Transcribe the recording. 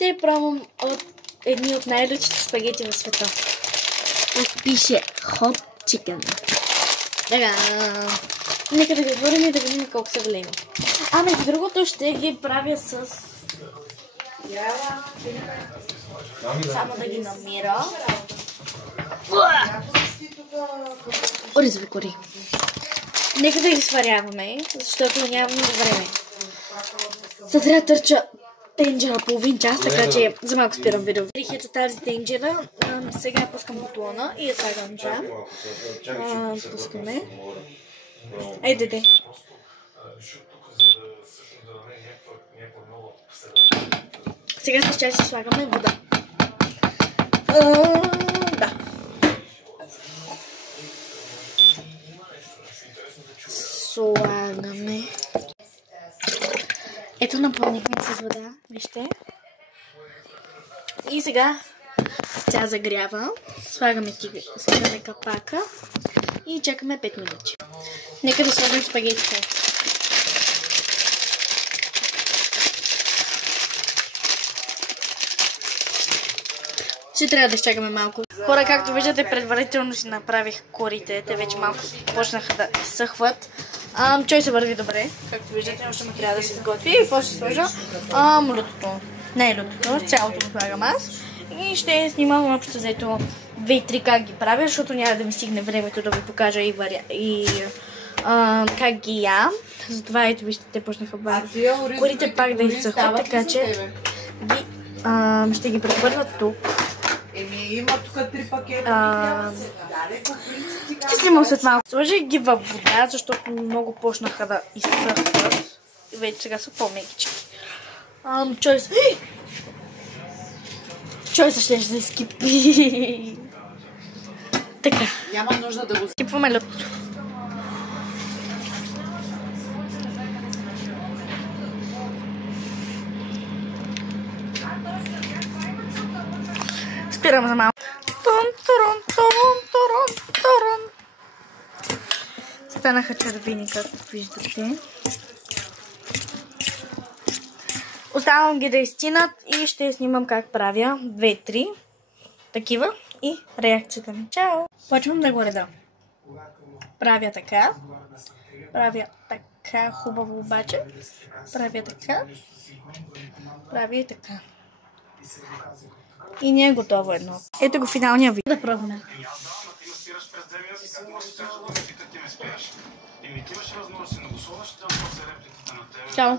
ще пробвам от едни от най-лючите спагети в света. Тук пише Hot Chicken. Така, нека да ги отворим и да видим колко са големи. Между другото ще ги правя с... Само да ги намира. Оризови кори. Нека да ги сваряваме, защото нямам много време. Сега трябва да търча тенджера половин час, така че за малко спирам видео. Ето тази тенджера, сега пускам бутлона и я слагам джам. Пускаме. Айде. Сега с чаша слагаме вода. Да. Слагаме. Ето напълнихме с вода, вижте. И сега тя загрява. Слагаме капака и чакаме 5 минути. Нека да слагам спагетите. Ще трябва да изчакаме малко. Хора, както виждате, предварително си направих корите. Те вече малко почнаха да изсъхват. Чой се върви добре. Както виждате, още му трябва да се сготви. И после сложа лютото. Не лютото, цялото го слагам аз. И ще снимам общо взето 2-3 как ги правя, защото няма да ми стигне времето да ви покажа и как ги ям. Затова ето вижте, те почнаха корите пак да изсъхват, така че ще ги прехвърля тук. Има тук 3 пакета. Ще снимам след малко. Сложих ги във вода, защото много почнаха да изсъхват. И вече сега са по-мекички. Чойса ще да изкипи. Така. Няма нужда да го скипваме лютото. Спирам за малко. Станаха червени, както виждате. Оставам ги да изтинат и ще снимам как правя 2-3 такива и реакцията ми. Чао! Почвам да го реда. Правя така. Правя така хубаво обаче. Правя така. Правя и така. И не е готово едно. Ето го финалния вид. Да пробваме. Чао!